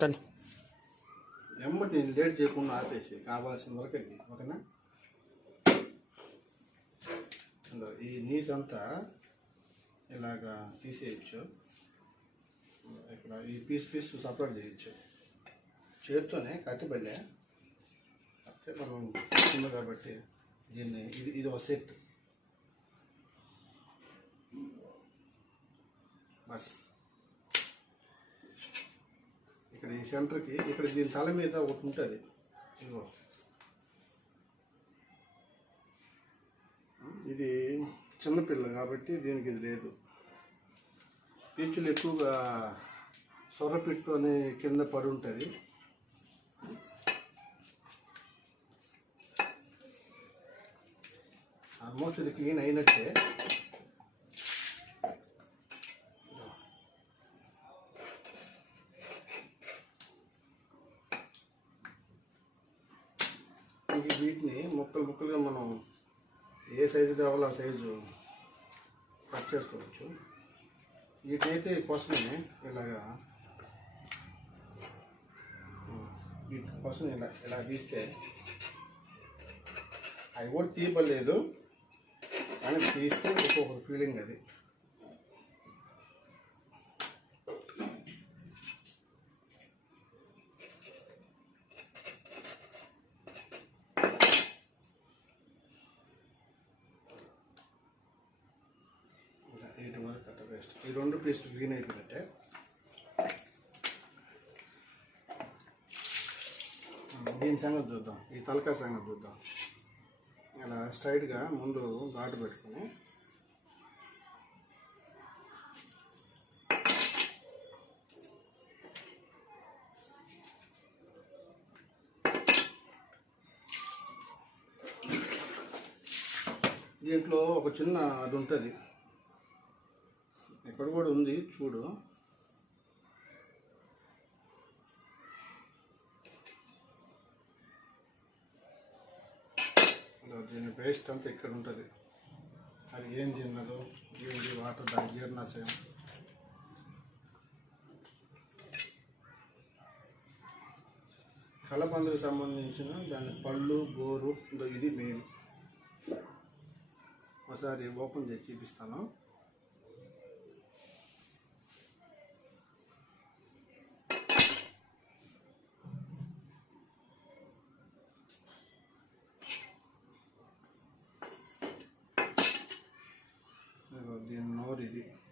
కానీ ఎమ్మటి లేట్ చేయకుండా ఆపేసి కావాల్సిన వరకు అది ఓకేనా? ఈ నీస్ అంతా ఇలాగా తీసేయచ్చు. ఇక్కడ ఈ పీస్ పీస్ సపరేట్ చేయొచ్చు. చేత్తోనే కత్తిపల్లె కాకపోతే మనం చిన్న కాబట్టి దీన్ని ఇది ఇది ఒక సెట్. బస్. ఇక్కడ ఈ సెంటర్కి ఇక్కడ దీని తల మీద ఒకటి ఉంటుంది. ఇదిగో. ఇది చిన్నపిల్ల కాబట్టి దీనికి ఇది లేదు. పీచులు ఎక్కువగా సొర్రపిట్టు అనే కింద పడి ఉంటుంది. ఆల్మోస్ట్ ఇది క్లీన్ అయినట్టే. మనకి వీటిని ముక్కలు ముక్కలుగా మనం ఏ సైజు కావాలో ఆ సైజు కట్ చేసుకోవచ్చు. వీటినైతే కోసమే ఇలాగా వీటి కోసం ఇలా ఇలా తీస్తే అవి కూడా తీయబడలేదు. కానీ తీస్తే ఒక్కొక్క ఫీలింగ్ అది ఇలా తీయడం పేస్ట్ ఈ రెండు పేస్ట్ గ్రీన్ అయిపోయినట్టే. దీని సంగతి చూద్దాం. ఈ తలకాయ సంగతి చూద్దాం. ఇలా స్ట్రైట్గా ముందు ఘాటు పెట్టుకుని దీంట్లో ఒక చిన్న అది ఉంటుంది. ఇక్కడ కూడా ఉంది చూడు. దీని పేస్ట్ అంతా ఇక్కడ ఉంటుంది. అది ఏం తిన్నదో ఏంటి వాటర్ దాని జీర్ణాశయం కలపందుకు సంబంధించిన దాని పళ్ళు గోరు ఇది మెయిన్ ఒకసారి ఓపెన్ చేసి చూపిస్తాను. orelha.